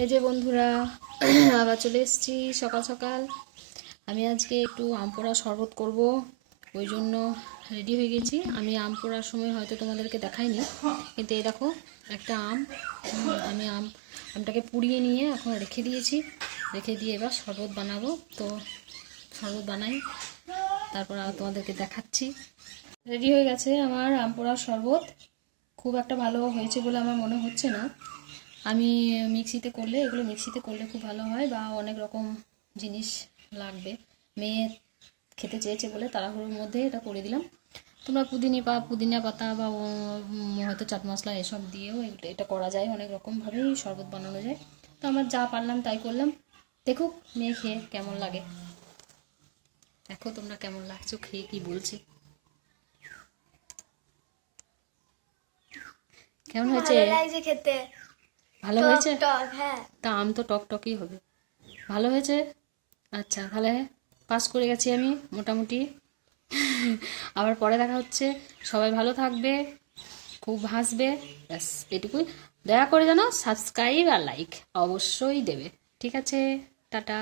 এই যে বন্ধুরা, আবার চলে এসেছি সকাল সকাল। আমি আজকে একটু আম পোড়া শরবত করব, ওই জন্য রেডি হয়ে গেছি। আমি আম পোড়ার সময় হয়তো তোমাদেরকে দেখাইনি, কিন্তু এই দেখো একটা আম। আমি আমটাকে পুড়িয়ে নিয়ে এখন রেখে দিয়েছি। রেখে দিয়ে এবার শরবত বানাবো। তো শরবত বানাই, তারপর আর তোমাদেরকে দেখাচ্ছি। রেডি হয়ে গেছে আমার আম পোড়ার শরবত। খুব একটা ভালো হয়েছে বলে আমার মনে হচ্ছে না। আমি এগুলো মিক্সিতে করলে খুব ভালো হয়, বা অনেক রকম জিনিস লাগবে। মেয়ে খেতে চেয়েছে বলে তাড়াহুড়োর মধ্যে এটা করে দিলাম। তোমরা পুদিনা পাতা বা হয়তো চাট মশলা এসব দিয়েও এটা করা যায়, অনেক রকমভাবেই শরবত বানানো যায়। তো আমার যা পারলাম তাই করলাম। দেখো মেয়ে খেয়ে কেমন লাগে, দেখো তোমরা কেমন লাগছো খেয়ে, কি বলছি। কেমন হয়েছে? ভালো লাগছে খেতে। ভালো টক হয়েছে? টক, হ্যাঁ। তা আম তো টক টকই হবে। ভালো হয়েছে? আচ্ছা, তাহলে পাস করে গেছি আমি মোটামুটি। আবার পরে দেখা হচ্ছে। সবাই ভালো থাকবে, খুব হাসবে, ব্যাস এটুকুই। দয়া করে যেন সাবস্ক্রাইব আর লাইক অবশ্যই দেবে। ঠিক আছে, টাটা।